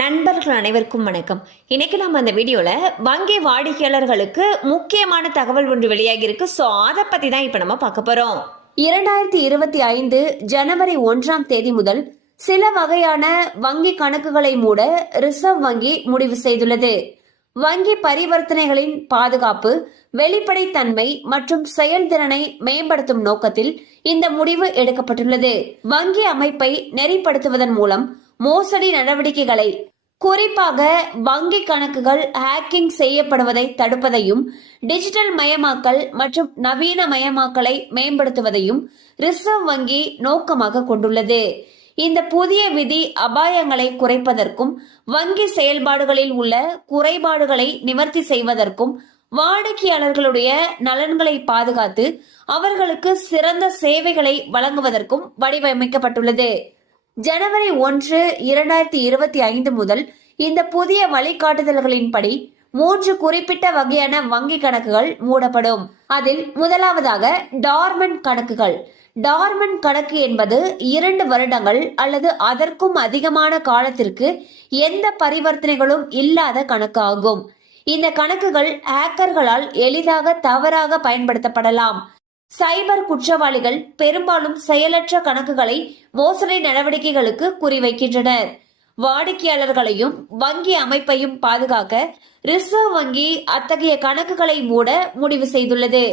நண்பர்கள் அனைவருக்கும் வணக்கம். இன்னைக்கு நம்ம அந்த வீடியோல வங்கி வாடிக்கையாளர்களுக்கு முக்கியமான தகவல் ஒன்று வெளியாகி இருக்கு. ஸோ அதை பத்தி தான் இப்ப நம்ம பார்க்க போறோம். 2025 ஜனவரி 1ஆம் தேதி முதல் சில வகையான வங்கி கணக்குகளை மூட ரிசர்வ் வங்கி முடிவு செய்துள்ளது. வங்கி பரிவர்த்தனைகளின் பாதுகாப்பு, வெளிப்படைத்தன்மை மற்றும் செயல்திறனை மேம்படுத்தும் நோக்கத்தில் இந்த முடிவு எடுக்கப்பட்டுள்ளது. வங்கி அமைப்பை நெறிப்படுத்துவதன் மூலம் மோசடி நடவடிக்கைகளை, குறிப்பாக வங்கி கணக்குகள் ஹேக்கிங் செய்யப்படுவதை தடுப்பதையும், டிஜிட்டல் மயமாக்கல் மற்றும் நவீன மயமாக்கலை மேம்படுத்துவதையும் ரிசர்வ் வங்கி நோக்கமாக கொண்டுள்ளது. இந்த புதிய விதி அபாயங்களை குறைப்பதற்கும், வங்கி செயல்பாடுகளில் உள்ள குறைபாடுகளை நிவர்த்தி செய்வதற்கும், வாடிக்கையாளர்களுடைய நலன்களை பாதுகாத்து அவர்களுக்கு சிறந்த சேவைகளை வழங்குவதற்கும் வடிவமைக்கப்பட்டுள்ளது. ஜனவரி 1, 2025 முதல் இந்த புதிய வழிகாட்டுதல்களின்படி 3 குறிப்பிட்ட வகையான வங்கி கணக்குகள் மூடப்படும். அதில் முதலாவதாக டார்மண்ட் கணக்குகள். டார்மண்ட் கணக்கு என்பது 2 வருடங்கள் அல்லது அதற்கும் அதிகமான காலத்திற்கு எந்த பரிவர்த்தனைகளும் இல்லாத கணக்கு ஆகும். இந்த கணக்குகள் ஹேக்கர்களால் எளிதாக தவறாக பயன்படுத்தப்படலாம். சைபர் குற்றவாளிகள் பெரும்பாலும் செயலற்ற கணக்குகளை மோசடி நடவடிக்கைகளுக்கு குறிவைக்கின்றனர். வாடிக்கையாளர்களையும் வங்கி அமைப்பையும் பாதுகாக்க ரிசர்வ் வங்கி அத்தகைய கணக்குகளை மூட முடிவு செய்துள்ளது.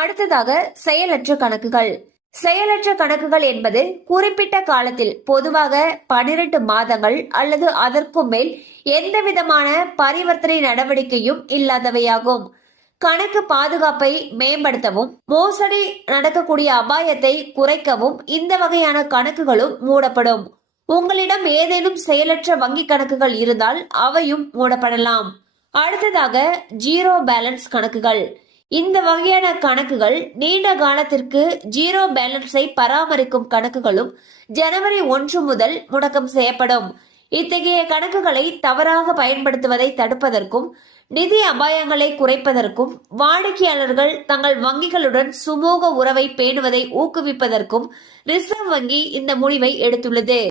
அடுத்ததாக செயலற்ற கணக்குகள். செயலற்ற கணக்குகள் என்பது குறிப்பிட்ட காலத்தில், பொதுவாக 12 மாதங்கள் அல்லது அதற்கும் மேல் எந்தவிதமான பரிவர்த்தனை நடவடிக்கையும் இல்லாதவையாகும். கணக்கு பாதுகாப்பை மேம்படுத்தவும், மோசடி நடக்கக்கூடிய அபாயத்தை குறைக்கவும் இந்த வகையான கணக்குகளும் மூடப்படும். உங்களிடம் ஏதேனும் செயலற்ற வங்கி கணக்குகள் இருந்தால் அவையும் மூடப்படலாம். அடுத்ததாக ஜீரோ பேலன்ஸ் கணக்குகள். இந்த வகையான கணக்குகள் நீண்ட காலத்திற்கு ஜீரோ பேலன்ஸை பராமரிக்கும் கணக்குகளும் ஜனவரி 1 முதல் முடக்கம் செய்யப்படும். இத்தகைய கணக்குகளை தவறாக பயன்படுத்துவதை தடுப்பதற்கும், நிதி அபாயங்களை குறைப்பதற்கும், வாடிக்கையாளர்கள் தங்கள் வங்கிகளுடன் சுமூக உறவை பேணுவதை ஊக்குவிப்பதற்கும் ரிசர்வ் வங்கி இந்த முடிவை எடுத்துள்ளது.